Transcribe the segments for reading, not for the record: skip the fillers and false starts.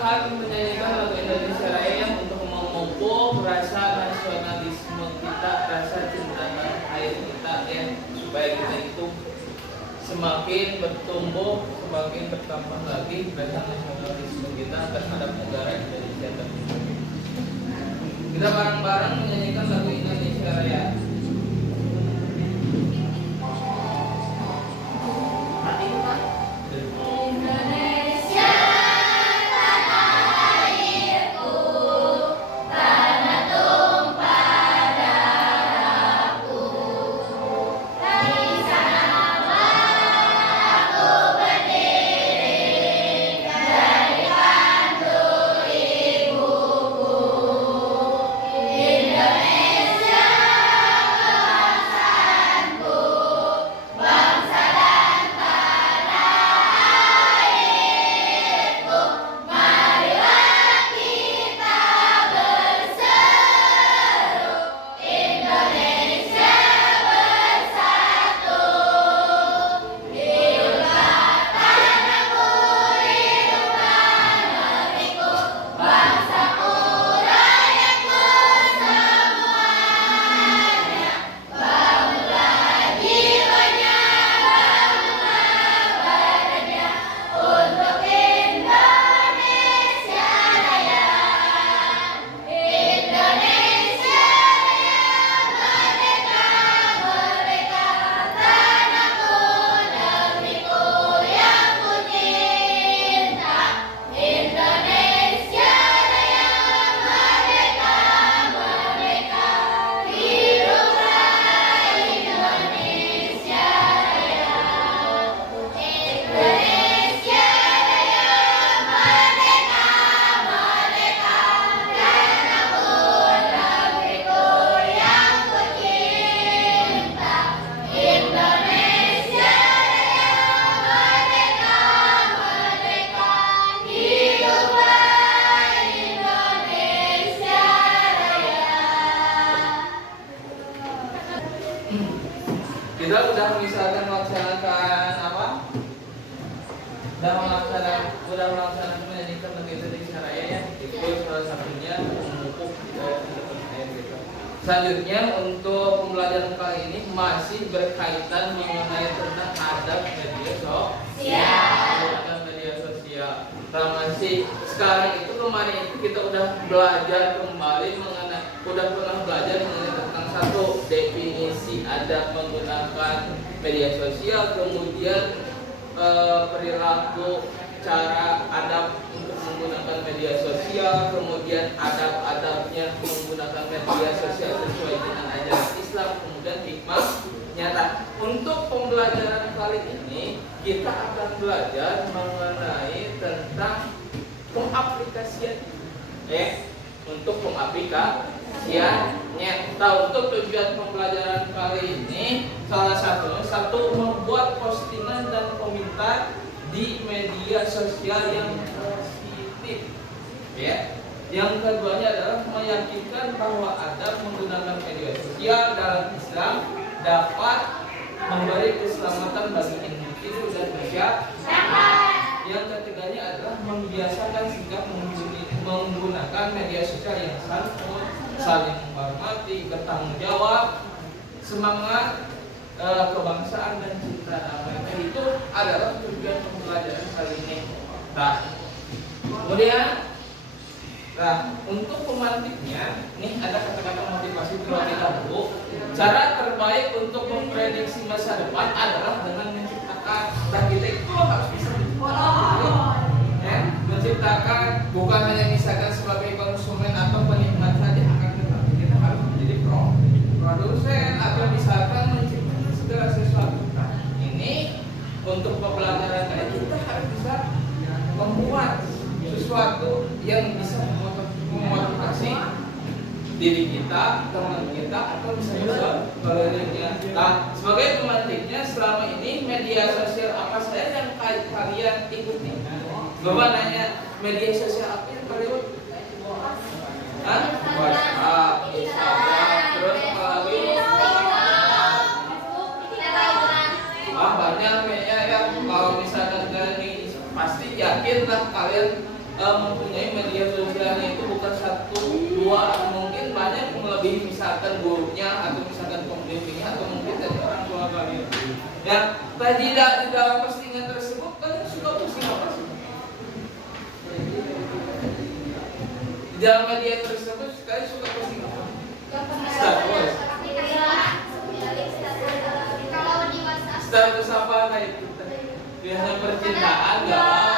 akan menyanyikan lagu Indonesia Raya yang untuk memupuk rasa nasionalisme kita, rasa cinta tanah air kita ya, supaya kita itu semakin bertumbuh, semakin bertambah lagi rasa nasionalisme kita terhadap negara Indonesia tersebut. Kita bareng-bareng menyanyikan lagu Indonesia Raya. Kita udah misalkan melaksanakan apa? Udah melaksanakan menyanyikan lagu Indonesia Raya ya. Itu salah satunya memupuk air gitu. Selanjutnya untuk pembelajaran kali ini masih berkaitan mengenai tentang adab media sosial. Nah, masih sekarang itu kemarin itu kita udah belajar kembali udah pernah belajar mengenai tentang satu definisi adab menggunakan media sosial, kemudian perilaku cara adab untuk menggunakan media sosial, kemudian adab-adabnya menggunakan media sosial sesuai dengan ajaran Islam, kemudian hikmah nyata. Untuk pembelajaran kali ini kita akan belajar mengenai tentang pengaplikasian untuk pengaplikasiannya. Nah, untuk tujuan pembelajaran kali ini salah satu membuat postingan dan komentar di media sosial yang positif ya. Yang keduanya adalah meyakinkan bahwa adab menggunakan media sosial dalam Islam dapat memberi keselamatan bagi individu dan masyarakat. Yang ketiganya adalah membiasakan sikap menggunakan media sosial yang santun, saling menghormati, bertanggung jawab, semangat kebangsaan dan cinta damai. Itu adalah tujuan pembelajaran kali ini. Nah, kemudian untuk pemantiknya, nih ada kata-kata motivasi terlebih dahulu. Cara terbaik untuk memprediksi masa depan adalah dengan menciptakan. Dan kita itu harus bisa menciptakan, bukan hanya misalkan sebagai konsumen atau penikmat saja, akan tetapi kita harus menjadi produsen atau misalkan menciptakan segala sesuatu. Nah, ini untuk pembelajaran kita harus bisa membuat sesuatu yang bisa memotivasi diri kita, teman kita, atau bisa sebaliknya. Nah, sebagai pemantiknya, selama ini media sosial apa saja yang kalian ikuti? Bapak nanya, media sosial apa yang kalian ikuti? WhatsApp, Instagram, terus apa lagi? Banyak ya. Kalau misalkan kalian pasti yakin lah kalian mempunyai ini media sosialnya itu bukan satu dua, mungkin banyak melebihi misalkan gurunya atau misalkan pembimbingnya atau mungkin dari orang tua kalian. Ya, tadi di dalam postingan tersebut kalian suka posting apa sih? Di dalam media tersebut kalian suka posting apa? Status. Status apa kayak itu? Biasanya percintaan nggak apa?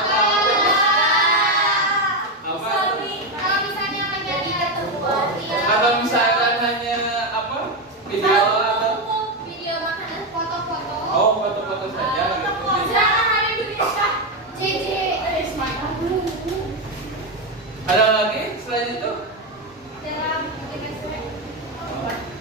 Apa misalkan hanya apa? Video atau video makanan, foto-foto. oh foto-foto saja. Silakan hari Indonesia. JJ Ada lagi selain itu? dalam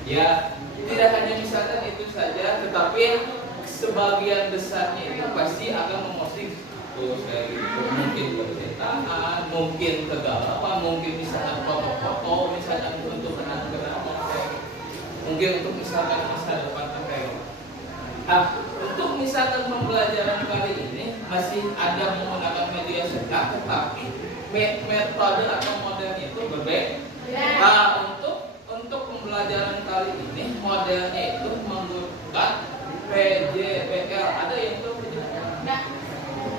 Ya, tidak hanya misalkan itu saja, tetapi sebagian besarnya itu pasti akan memposting terus kayak gitu. Mungkin percintaan, mungkin kegalauan, mungkin misalkan foto-foto, misalkan untuk kenang-kenangan kayak gitu. Mungkin untuk misalkan masa depan kayak gitu. Untuk misalkan pembelajaran kali ini masih ada menggunakan media sosial, tetapi metode atau model itu berbeda. Nah, untuk pembelajaran kali ini modelnya itu menggunakan PJBL. Ada yang tahu PJBL?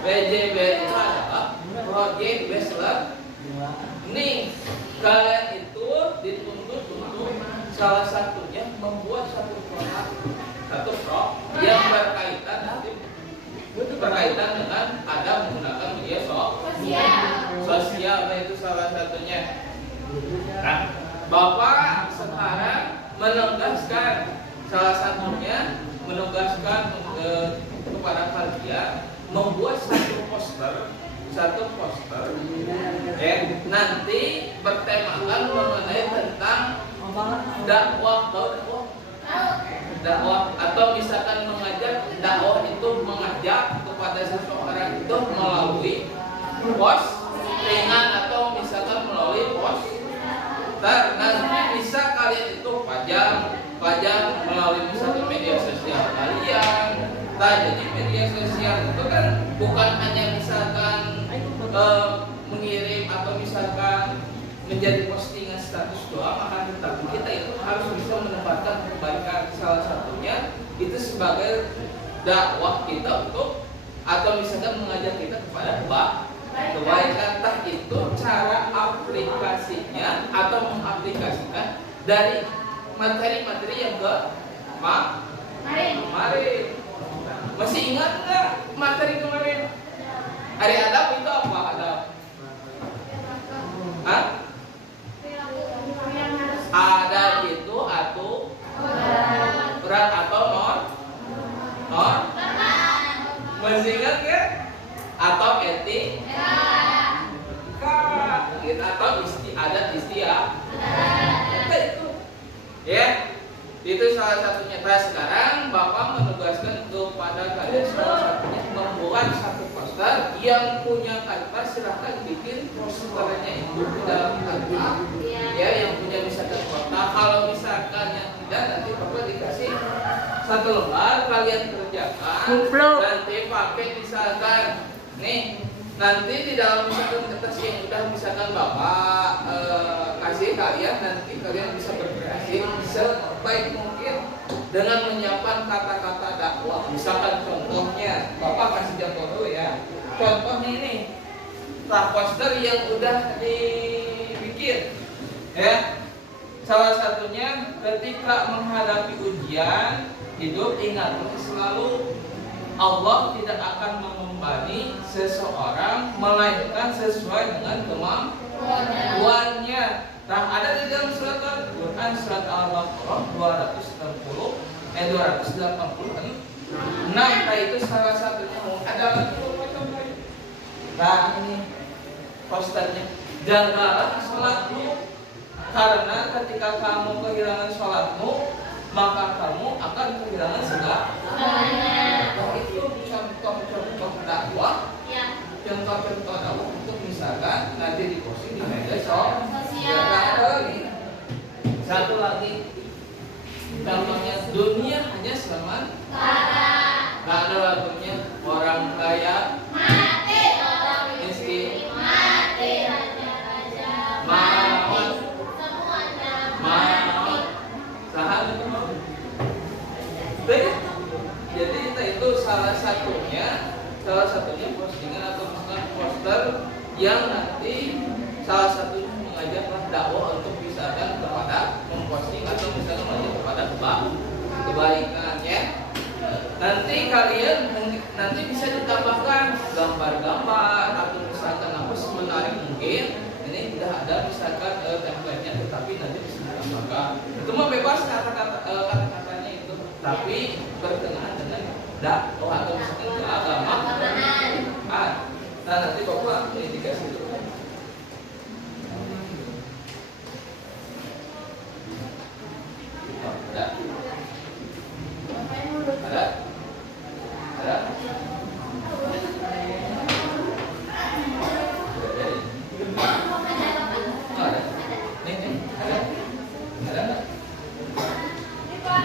PJBL itu adalah Project Based Learning. Nih, kalian itu dituntut untuk salah satunya membuat satu produk, yang berkaitan dengan ada menggunakan media sosial. Nah, itu salah satunya. Nah, Bapak sekarang menegaskan salah satunya kepada kalian membuat satu poster nanti bertemakan mengenai tentang dakwah atau misalkan dakwah itu mengajak kepada seseorang itu melalui postingan atau misalkan melalui nanti bisa kalian itu pajang melalui misalkan media sosial kalian. Nah, jadi media sosial itu kan bukan hanya misalkan mengirim atau misalkan menjadi postingan status doang, tetapi kita itu harus bisa menempatkan kebaikan. Salah satunya itu sebagai dakwah kita untuk atau misalkan mengajak kita kepada kebaikan. Entah itu cara aplikasinya atau mengaplikasikan dari materi-materi yang kemarin. Masih ingat nggak materi kemarin? Hari adab itu apa? Adab itu aturan atau norma. Masih ingat nggak? Atau etika gitu, atau adat istiadat itu ya, itu salah satunya. Nah, sekarang Bapak menugaskan kepada kalian salah satunya membuat satu poster. Yang punya kanvas silahkan bikin posternya itu di dalam kanvas ya, yang punya misalkan kotak. Kalau misalkan yang tidak, nanti Bapak dikasih satu lembar, kalian kerjakan. Nanti pakai misalkan nih, nanti di dalam misalkan kertas yang udah misalkan Bapak kasih kalian, nanti kalian bisa berkreasi sebaik mungkin dengan menyiapkan kata-kata dakwah. Misalkan contohnya, Bapak kasih contoh dulu ya. Contohnya ini, poster yang udah dibikin ya. Salah satunya ketika menghadapi ujian hidup, ingat selalu Allah tidak akan membebani seseorang melainkan sesuai dengan kemampuannya. Nah, ada di dalam surat Al-Quran, surat Al-Baqarah 286. Nah, itu salah satunya. Ada lagi. Nah, ini posternya. Jagalah sholatmu, karena ketika kamu kehilangan sholatmu, maka kamu akan kehilangan segalanya. Nah, itu contoh-contoh dakwah, contoh-contoh dakwah untuk misalkan nanti diposting di media sosial. Satu lagi, contohnya dunia hanya sementara. Gak ada lagunya orang kaya mati, orang miskin mati. salah satunya postingan atau misalkan poster yang nanti salah satunya mengajarkan dakwah untuk misalkan kepada memposting atau misalkan mengajak kepada kebaikan ya. Nanti kalian nanti bisa ditambahkan gambar-gambar atau misalkan apa menarik mungkin. Ini tidak ada misalkan template-nya, tetapi nanti bisa ditambahkan. Itu mah bebas kata-katanya itu, tapi berkenaan dengan dakwah atau misalkan keagamaan. Nah nanti bapak ini dikasih itu. Ada? Ada? Ada? Ada? Nih, ada? Ada nggak? Apa?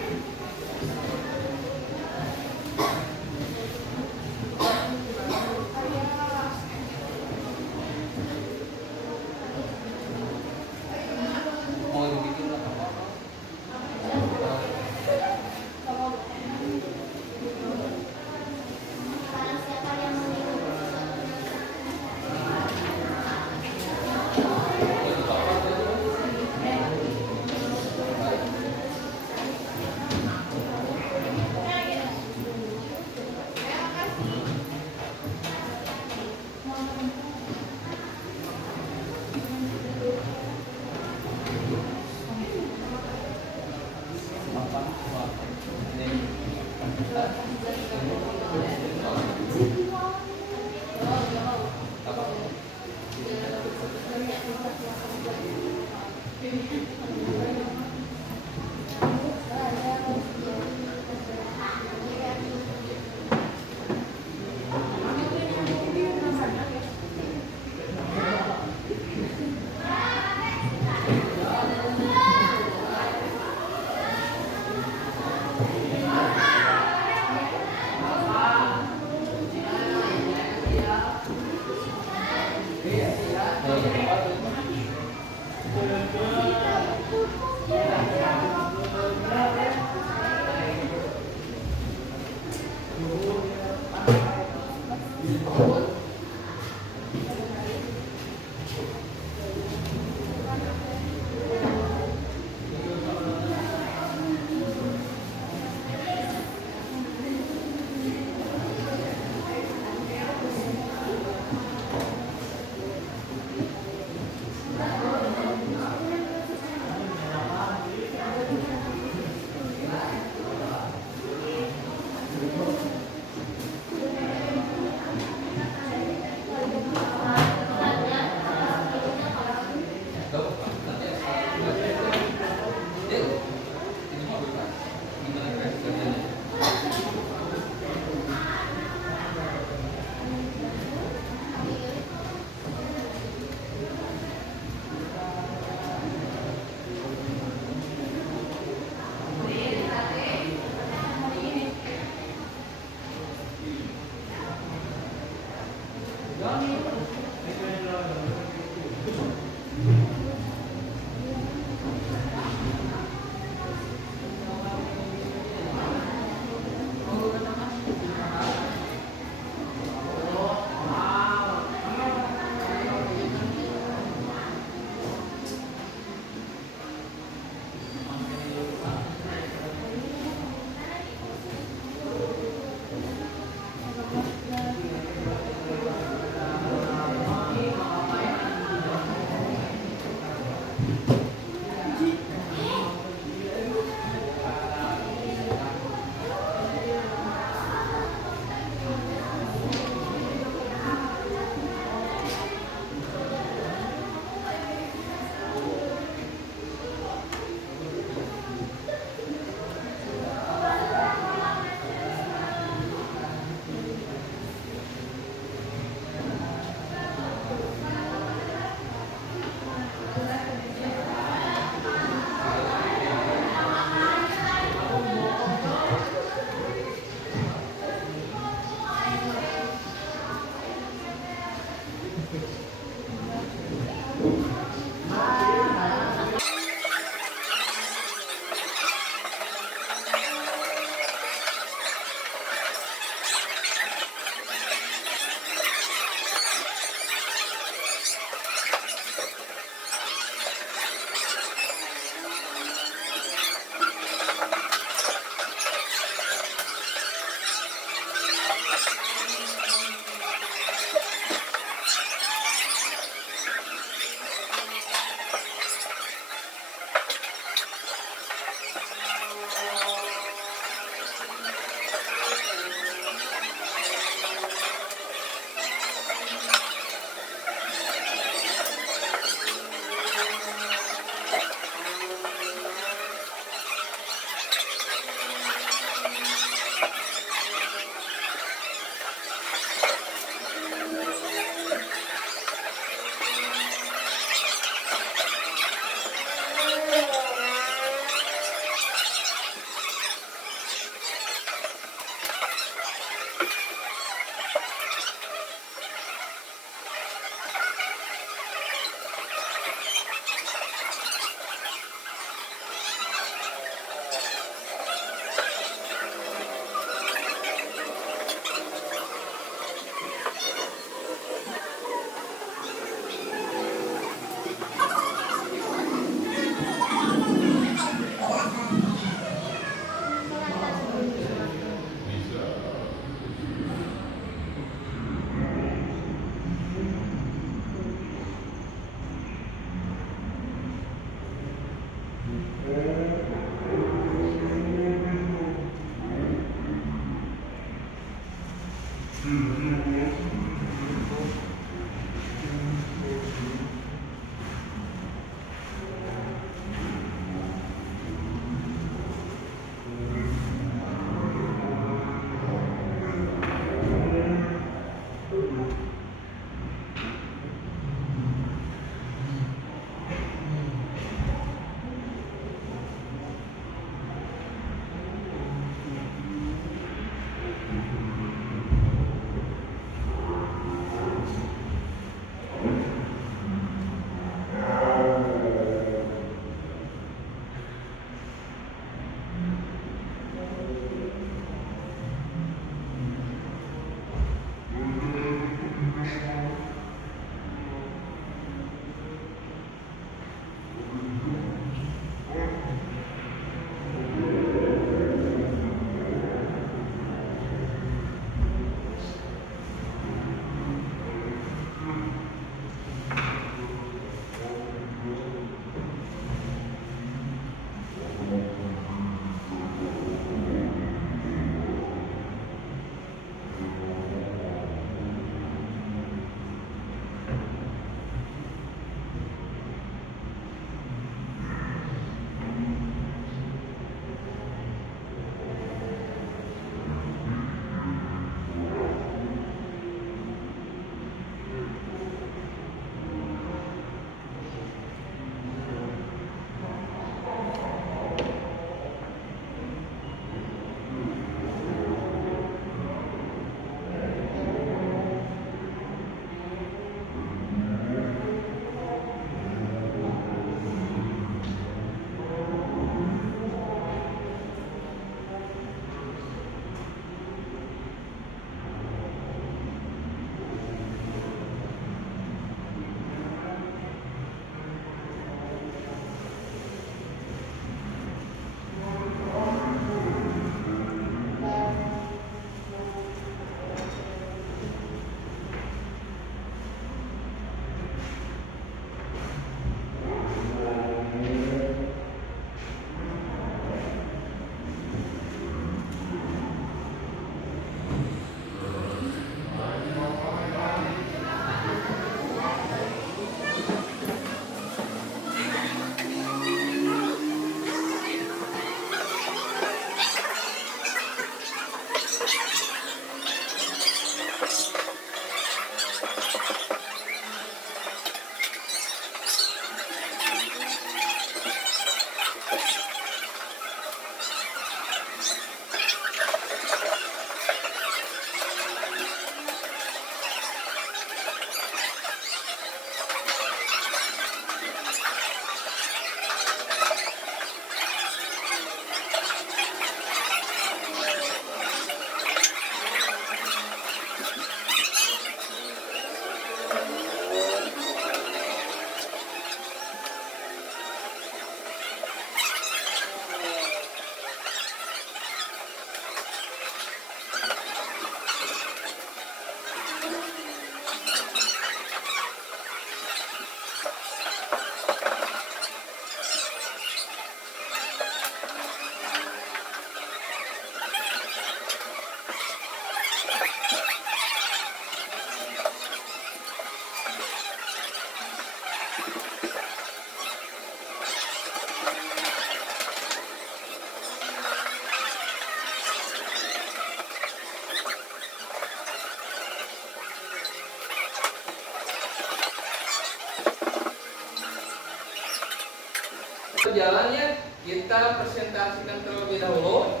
kita presentasikan terlebih dahulu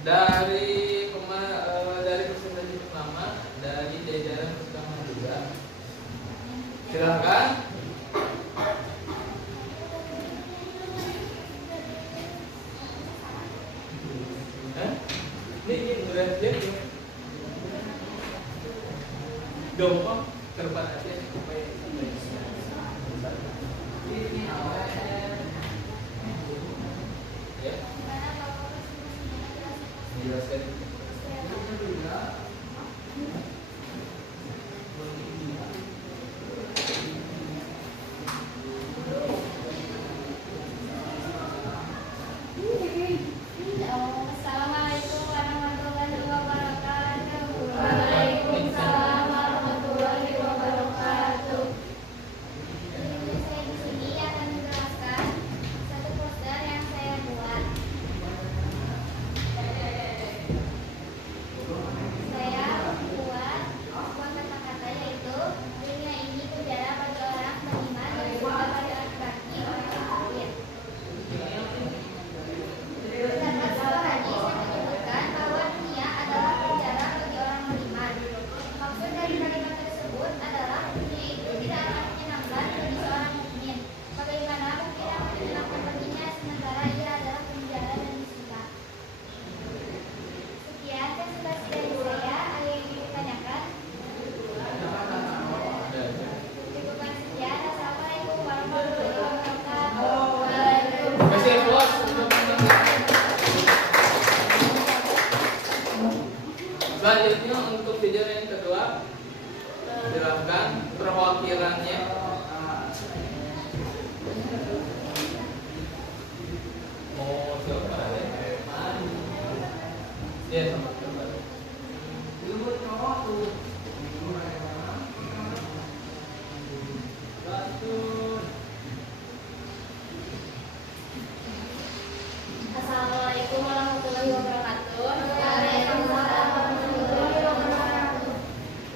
dari presentasi pertama dari jajaran pertama juga. Silakan. Ini udah jadi gampang terbat aja supaya ya jelaskan. Assalamualaikum warahmatullahi wabarakatuh. Waalaikumsalam warahmatullahi wabarakatuh. Jadi saya di sini akan menjelaskan satu poster yang saya buat. Saya buat sebuah kata-kata yaitu dunia ini penjara bagi orang beriman dan surga bagi laki-laki orang kafir. Terdapat sebuah hadis yang menyebutkan bahwa dunia adalah penjara bagi orang beriman. Maksud dari kalimat tersebut adalah dunia itu tidak akan menyenangkan bagi seorang mukmin. Bagaimana mungkin akan menyenangkan baginya sementara ia adalah penjara dan disiksa. Sekian presentasi dari saya. Ada yang ingin ditanyakan? Cukupkan sekian. Assalamualaikum warahmatullahi wabarakatuh. Kasih bos untuk selanjutnya untuk jajaran yang kedua, silakan perwakilannya. Oh, siapa ya? Ya, sama kembali. Assalamualaikum warahmatullahi wabarakatuh. Waalaikumsalam warahmatullahi wabarakatuh.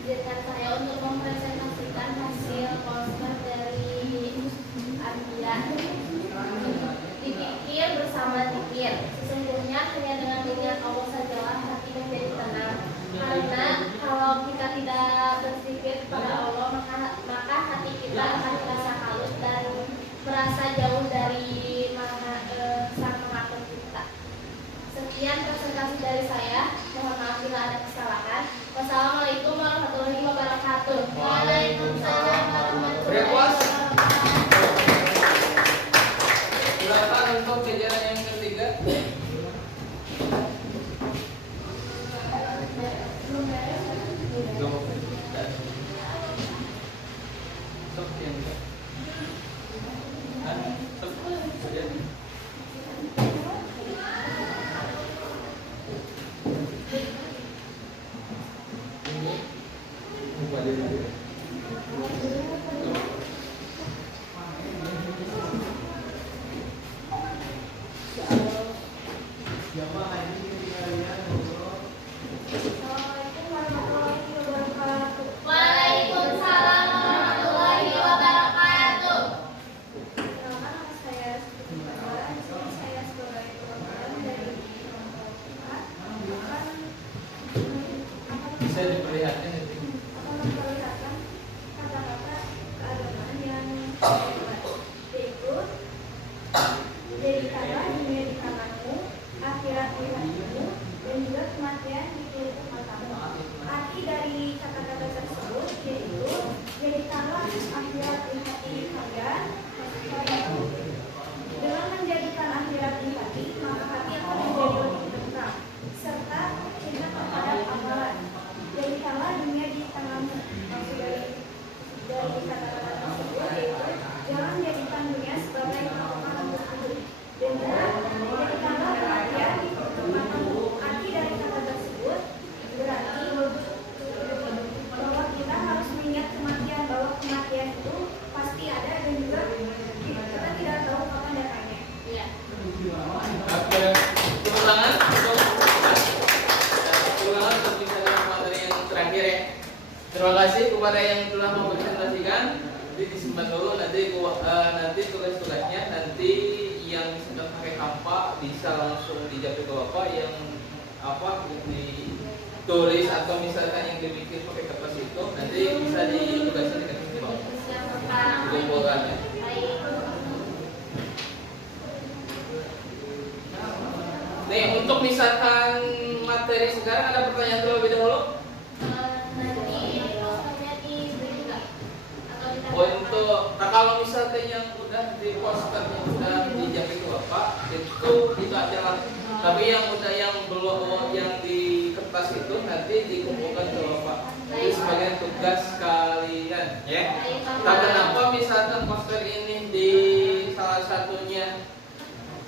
Izinkan saya untuk mempresentasikan hasil poster dari Andia. Dipikir bersama zikir. Sesungguhnya hanya dengan mengingat Allah sajalah hati menjadi tenang. Karena kalau kita tidak berzikir kepada Allah, maka hati kita akan merasa halus dan merasa jauh dari Sang Maha Pencipta. Sekian presentasi dari saya. Mohon maaf bila ada kesalahan. Wassalamualaikum warahmatullahi wabarakatuh. Waalaikumsalam warahmatullahi wabarakatuh. Silakan untuk jajaran yang ketiga. Sok yang sok sudah. Ini buka dulu. Assalamualaikum warahmatullahi wabarakatuh. Waalaikumsalam warahmatullahi wabarakatuh. Perkenalkan, nama saya Siti Fadila. Di sini saya sebagai perwakilan dari kelompok 4 akan Bisa diperlihatkan itu. memperlihatkan kata-kata keagamaan yang saya buat, yaitu jadikanlah dunia di tanganmu, akhirat di hatimu, dan juga kematian di pelupuk matamu. Arti dari kata-kata tersebut yaitu jadikanlah akhirat di hati kalian. Dengan menjadikan akhirat di hati, maka hati akan menjadi lebih tenang serta cinta kepada amalan. Jadikanlah dunia di tanganmu. Maksud dari kata-kata tersebut yaitu jangan jadikan dunia sebagai patokan untuk hidup, dan juga jadikanlah kematian di pelupuk matamu. Arti dari kata tersebut berarti bahwa kita harus mengingat kematian, bahwa kematian itu pasti ada dan juga kita tidak tahu kapan datangnya. Iya. Oke, tepuk tangan untuk bisa dalam materi yang terakhir ya. Terima kasih kepada yang telah mempresentasikan. Jadi disimpan dulu nanti tugas-tugasnya nanti yang sedang pakai kampas Bapak bisa langsung dijawab ke Bapak yang yang ditulis atau misalkan yang dibikin pakai kertas itu nanti bisa ditugaskan di kertas Bapak. Dikumpulkan ya. Nih untuk misalkan materi sekarang ada pertanyaan terlebih dahulu. Untuk kalau misalkan yang udah di posternya udah dijawab ke Bapak itu adalah, tapi yang belum yang di kertas itu nanti dikumpulkan ke Bapak. Itu sebagai tugas kalian ya. Nah, kenapa misalkan poster ini di salah satunya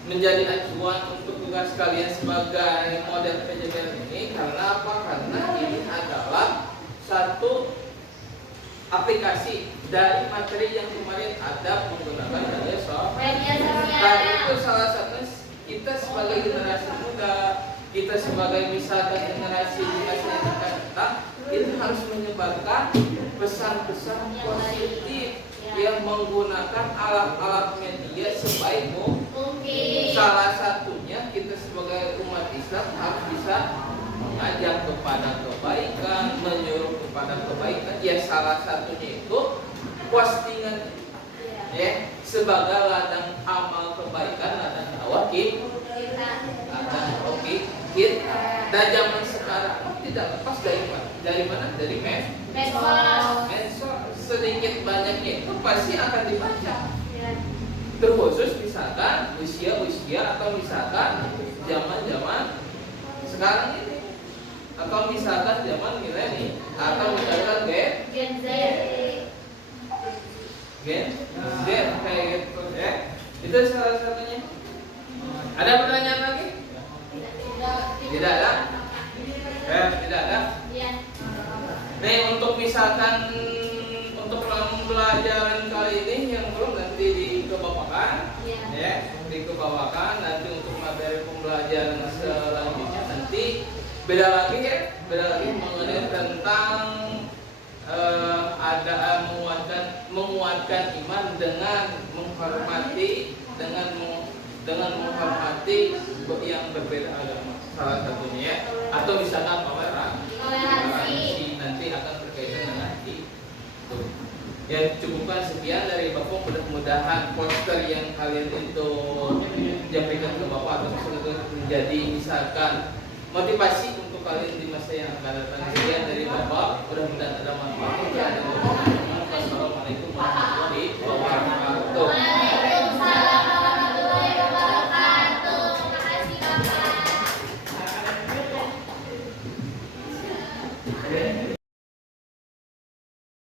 menjadi acuan untuk tugas kalian sebagai model PJJ ini? Karena apa? Karena ini adalah satu aplikasi dari materi yang kemarin ada menggunakan media sosial. Nah, itu salah satu kita sebagai generasi muda, kita sebagai misalkan generasi yang akan datang, kita harus menyebarkan pesan-pesan positif yang menggunakan alat-alat media sebaik mungkin. Salah satunya kita sebagai umat Islam harus bisa mengajak kepada kebaikan, menyuruh kepada kebaikan. Ya salah satunya itu postingan ya sebagai ladang amal kebaikan, ladang dakwah kita. Dan zaman sekarang tidak lepas dari mana? Dari medsos. Sedikit banyaknya itu pasti akan dibaca. Terkhusus misalkan usia atau misalkan zaman sekarang ini, atau misalkan zaman milenial, atau misalkan Gen Z kayak gitu ya. Itu salah satunya. Ada pertanyaan lagi? Tidak ada? Tidak ada? Nih untuk misalkan untuk pembelajaran kali ini yang belum nanti dikebawakan ya, dikebawakan nanti untuk materi pembelajaran selanjutnya nanti beda lagi mengenai tentang ada menguatkan iman dengan menghormati yang berbeda agama, salah satunya ya. Atau misalkan toleransi nanti akan berkaitan dengan itu. Ya cukupkan sekian dari Bapak, mudah-mudahan poster yang kalian itu menyampaikan ke Bapak atau misalkan menjadi misalkan motivasi untuk kalian di masa yang akan datang. Sekian dari